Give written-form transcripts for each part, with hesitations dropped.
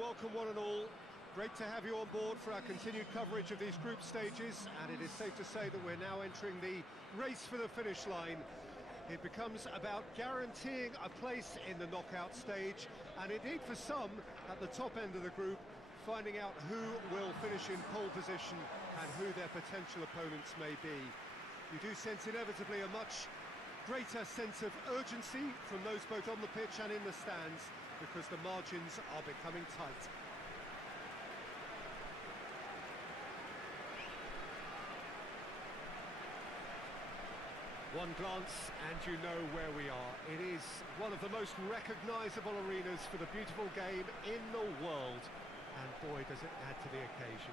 welcome one and all. Great to have you on board for our continued coverage of these group stages, and it is safe to say that we're now entering the race for the finish line. It becomes about guaranteeing a place in the knockout stage, and indeed for some, at the top end of the group, finding out who will finish in pole position and who their potential opponents may be. You do sense inevitably a much greater sense of urgency from those both on the pitch and in the stands, because the margins are becoming tight. One glance and you know where we are. It is one of the most recognisable arenas for the beautiful game in the world, and boy does it add to the occasion.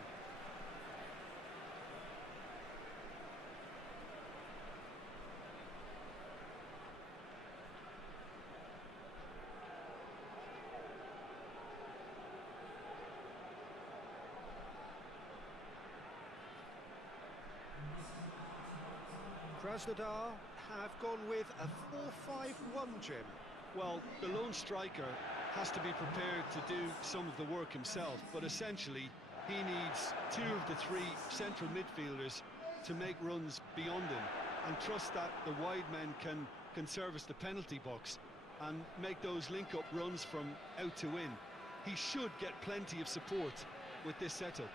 Krasnodar have gone with a 4-5-1, Jim. Well, the lone striker has to be prepared to do some of the work himself, but essentially he needs two of the three central midfielders to make runs beyond him and trust that the wide men can service the penalty box and make those link-up runs from out to in. He should get plenty of support with this setup.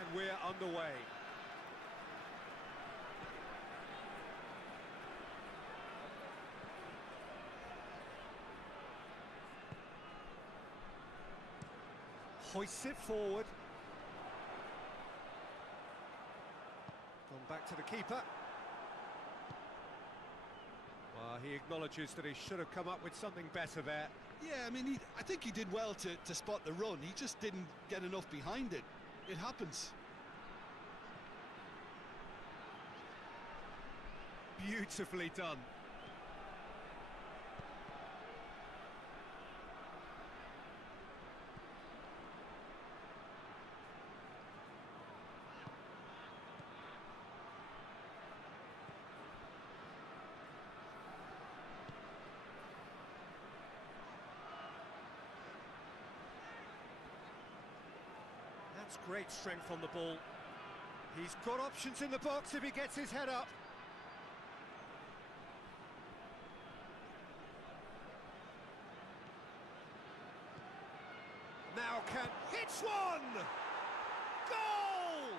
And we're underway. Hoists it forward. Gone back to the keeper. Well, he acknowledges that he should have come up with something better there. Yeah, I mean, I think he did well to spot the run. He just didn't get enough behind it. It happens. Beautifully done. That's great strength on the ball. He's got options in the box if he gets his head up. Now hits one! Goal!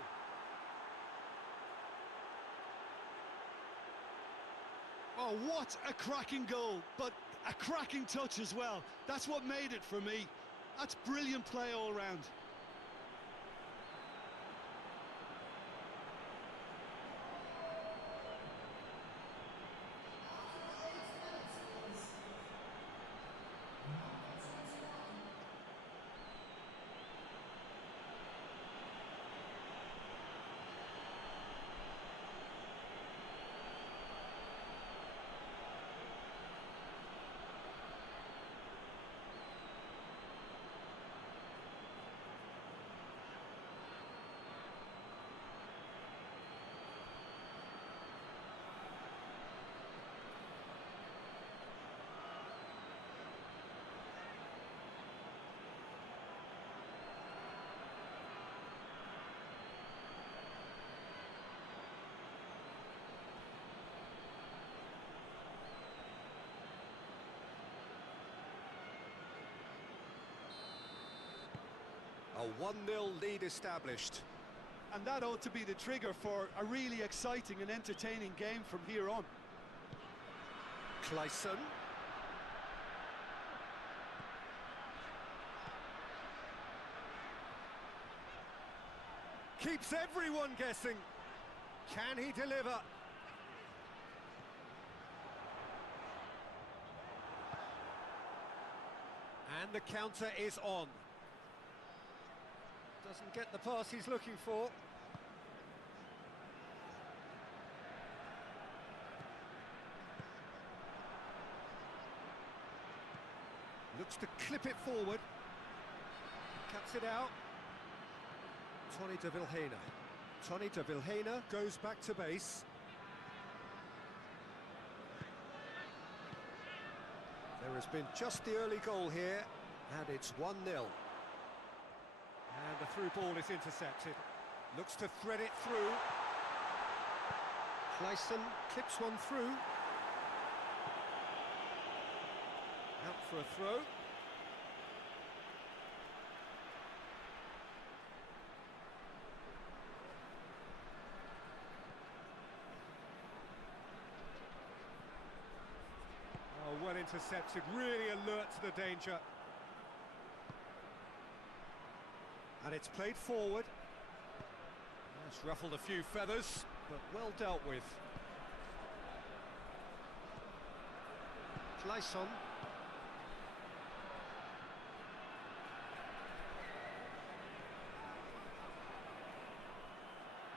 Oh, what a cracking goal, but a cracking touch as well. That's what made it for me. That's brilliant play all round. A 1-0 lead established. And that ought to be the trigger for a really exciting and entertaining game from here on. Clayson. Keeps everyone guessing. Can he deliver? And the counter is on. Doesn't get the pass he's looking for. looks to clip it forward. Cuts it out. Tony de Vilhena. Tony de Vilhena goes back to base. There has been just the early goal here, and it's 1-0. And the through ball is intercepted. Looks to thread it through. Clayson clips one through. Out for a throw. Oh, well intercepted, really alert to the danger. And it's played forward. It's ruffled a few feathers, but well dealt with. Clayson.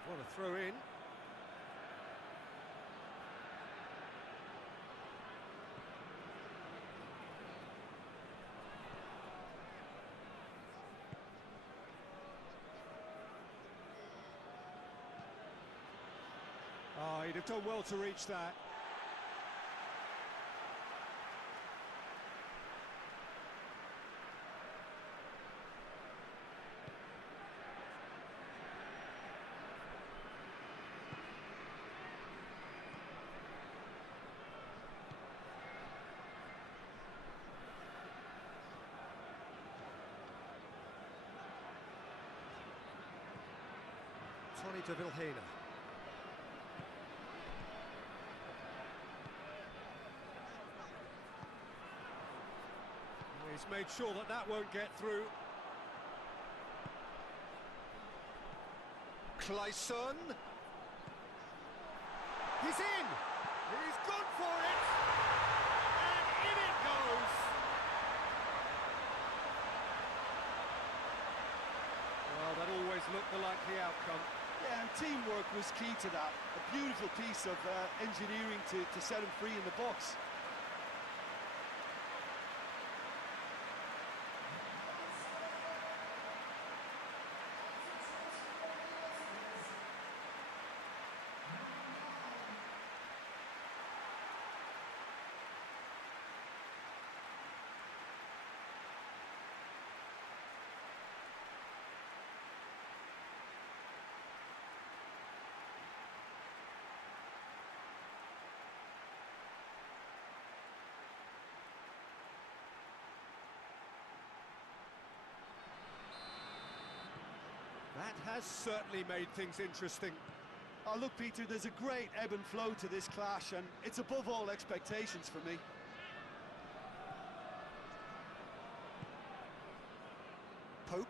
What a throw in. Oh, he'd have done well to reach that. Tony de Vilhena. He's made sure that that won't get through. Clayson. He's in. He's gone for it. And in it goes. Well, that always looked the likely outcome. Yeah, and teamwork was key to that. A beautiful piece of engineering to set him free in the box. That has certainly made things interesting. Oh, look, Peter, there's a great ebb and flow to this clash, and it's above all expectations for me. Pope.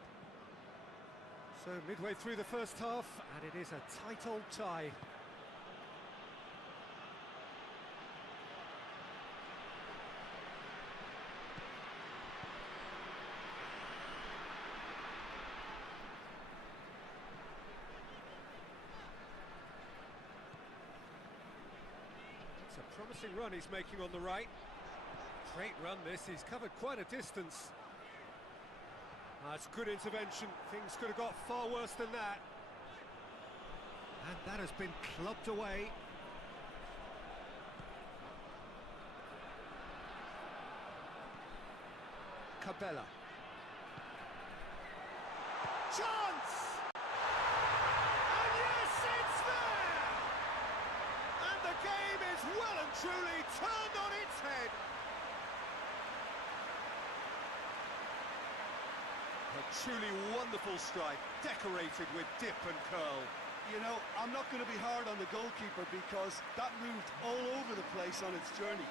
So midway through the first half, and it is a tight old tie. It's a promising run he's making on the right. Great run this, he's covered quite a distance. That's good intervention, things could have got far worse than that. And that has been clubbed away. Cabela. Chance! And yes, it's there! And the game is well and truly turned on its head. A truly wonderful strike, decorated with dip and curl. You know, I'm not going to be hard on the goalkeeper because that moved all over the place on its journey.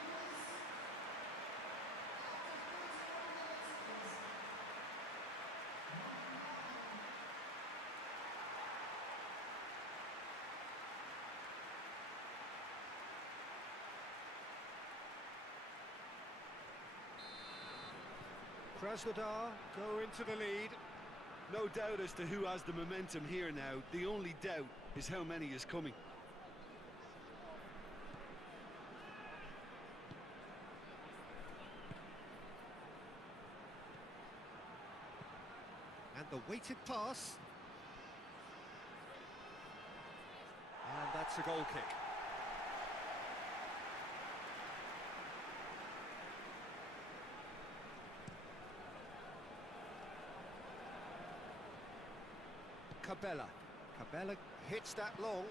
Krasnodar go into the lead. No doubt as to who has the momentum here now. The only doubt is how many is coming. The weighted pass. And that's a goal kick. Cabella hits that long.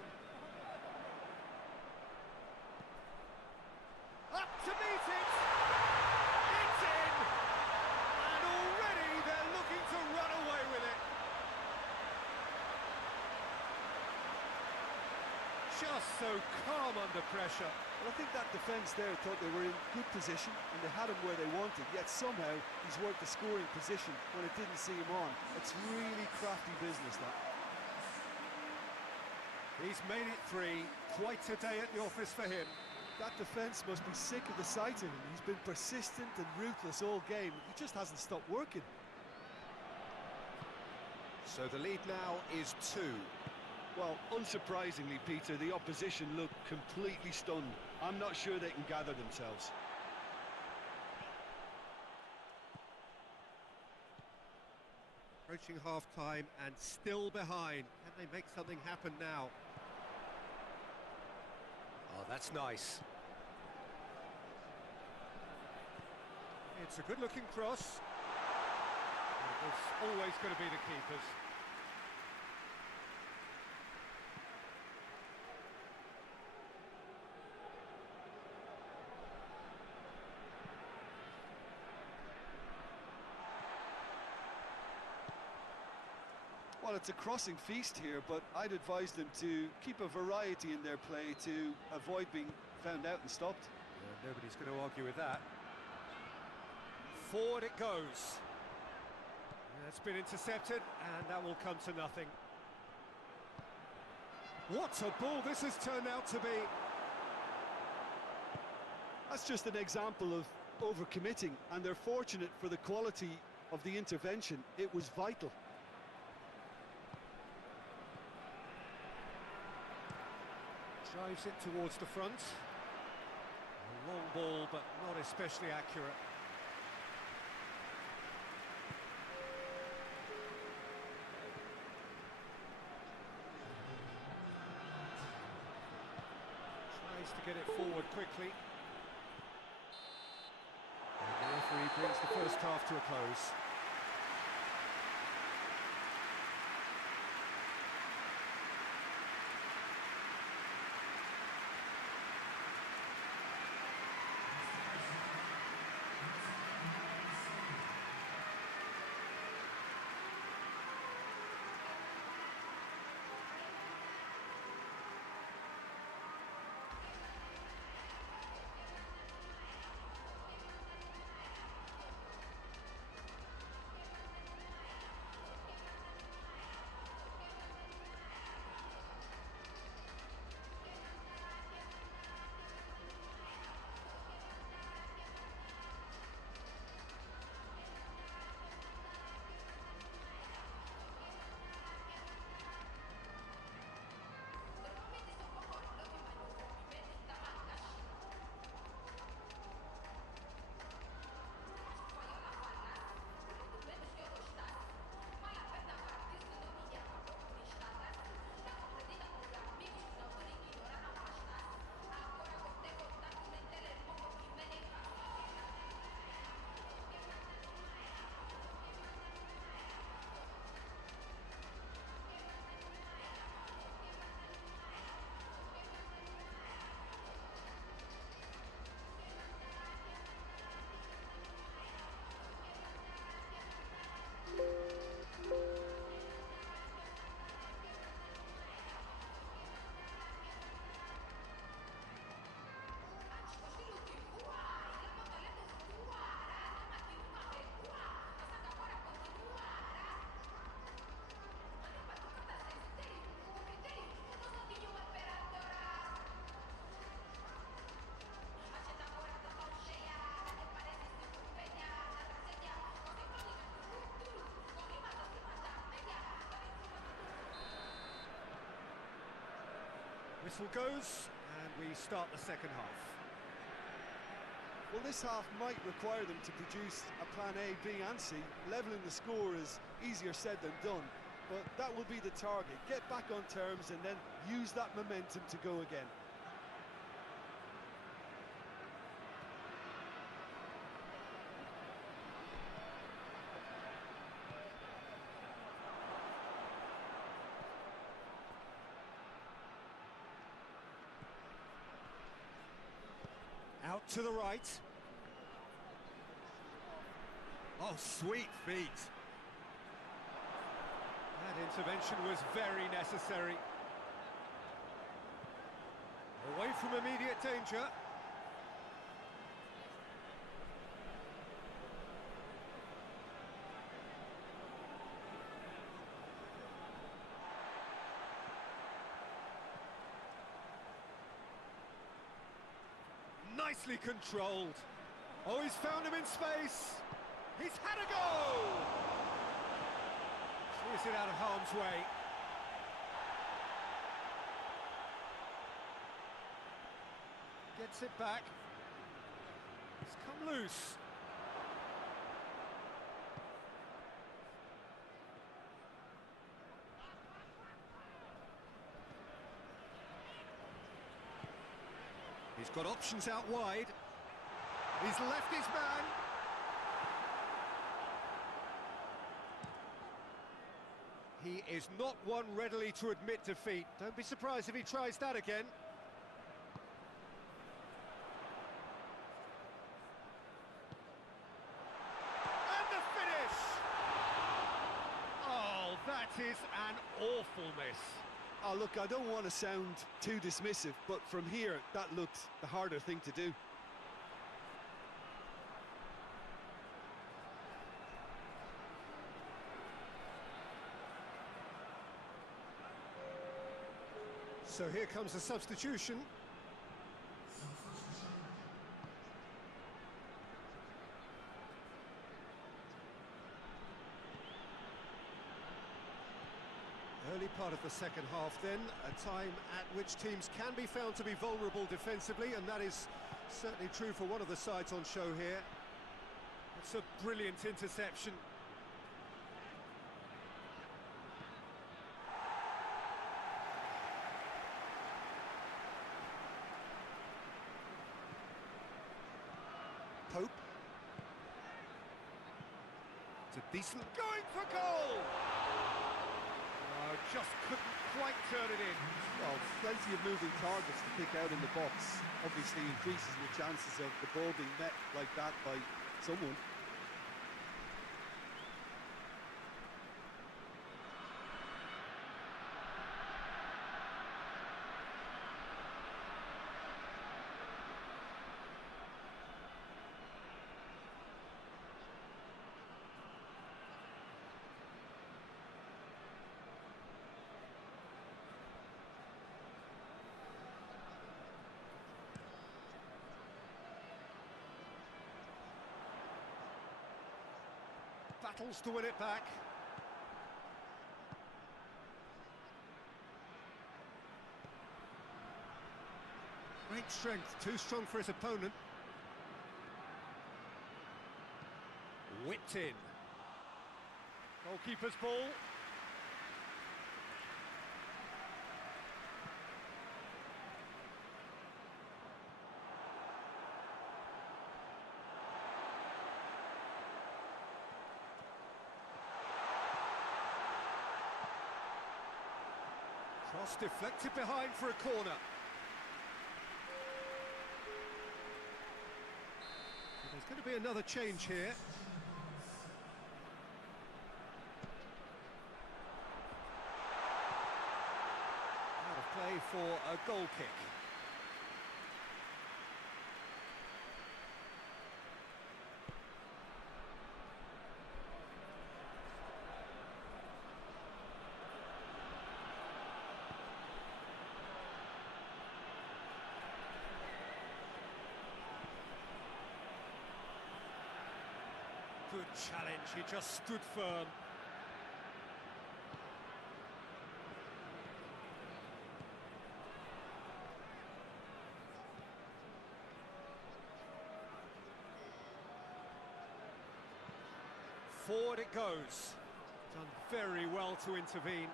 Up to meet it! It's in! And already they're looking to run away with it. Just so calm under pressure. Well, I think that defence there thought they were in good position and they had him where they wanted, yet somehow he's worked the scoring position when it didn't see him on. It's really crafty business, that. He's made it 3, quite a day at the office for him. That defence must be sick of the sight of him. He's been persistent and ruthless all game. He just hasn't stopped working. So the lead now is 2. Well, unsurprisingly, Peter, the opposition look completely stunned. I'm not sure they can gather themselves. Approaching half-time and still behind. Can they make something happen now? Oh, that's nice. It's a good-looking cross. It's always going to be the keepers. Well, it's a crossing feast here, but I'd advise them to keep a variety in their play to avoid being found out and stopped. Yeah, nobody's going to argue with that. Forward it goes. It's been intercepted, and that will come to nothing. What a ball this has turned out to be. That's just an example of overcommitting, and they're fortunate for the quality of the intervention. It was vital. Drives it towards the front. A long ball, but not especially accurate. Tries to get it forward quickly. And the referee brings the first half to a close. Whistle goes, and we start the second half. Well, this half might require them to produce a plan A, B and C. Levelling the score is easier said than done, but that will be the target. Get back on terms and then use that momentum to go again. Out to the right. Oh, sweet feet. That intervention was very necessary. Away from immediate danger. Nicely controlled. Oh, he's found him in space. He's had a go! Clears it out of harm's way. Gets it back. It's come loose. He's got options out wide. He's left his man. He is not one readily to admit defeat. Don't be surprised if he tries that again. And the finish! Oh, that is an awful miss. Oh, look, I don't want to sound too dismissive, but from here, that looked the harder thing to do. So here comes a substitution. Early part of the second half then, a time at which teams can be found to be vulnerable defensively, and that is certainly true for one of the sides on show here. It's a brilliant interception. Pope. It's a decent going for goal! Just couldn't quite turn it in. Well, plenty of moving targets to pick out in the box. Obviously increases the chances of the ball being met like that by someone. Battles to win it back. Great strength, too strong for his opponent. Whipped in. Goalkeeper's ball. Cross deflected behind for a corner. There's going to be another change here. Out of play for a goal kick. Good challenge, he just stood firm. Forward it goes. Done very well to intervene.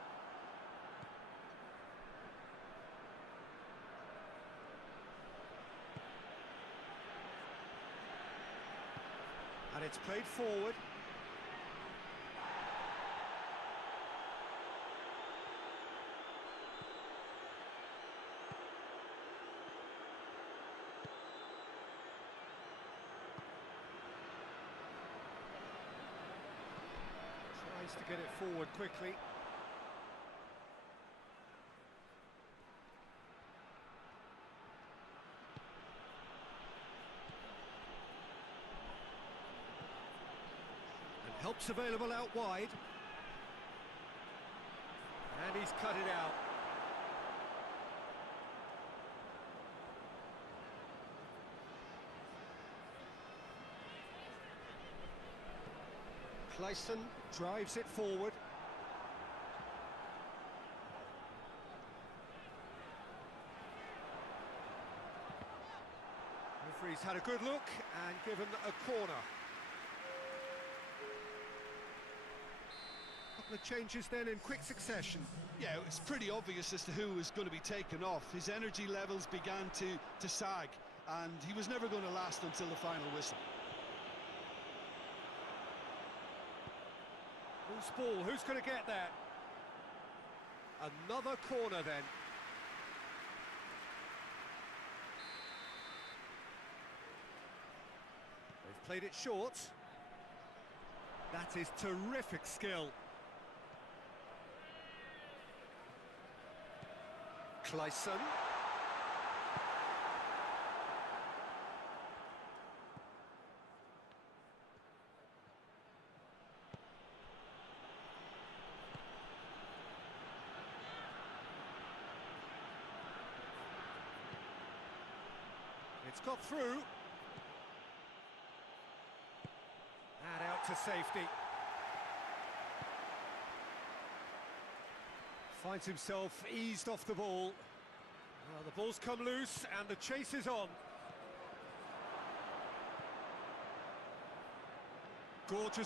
And it's played forward. Tries to get it forward quickly. Help's available out wide. And he's cut it out. Clayson drives it forward. Referee's had a good look and given a corner. The changes then in quick succession. Yeah, it's pretty obvious as to who was going to be taken off. His energy levels began to sag, and he was never going to last until the final whistle. Loose ball, who's going to get that? Another corner then. They've played it short. That is terrific skill. Clayson. It's got through. And out to safety. Finds himself eased off the ball. Well, the ball's come loose and the chase is on. Gorgeous.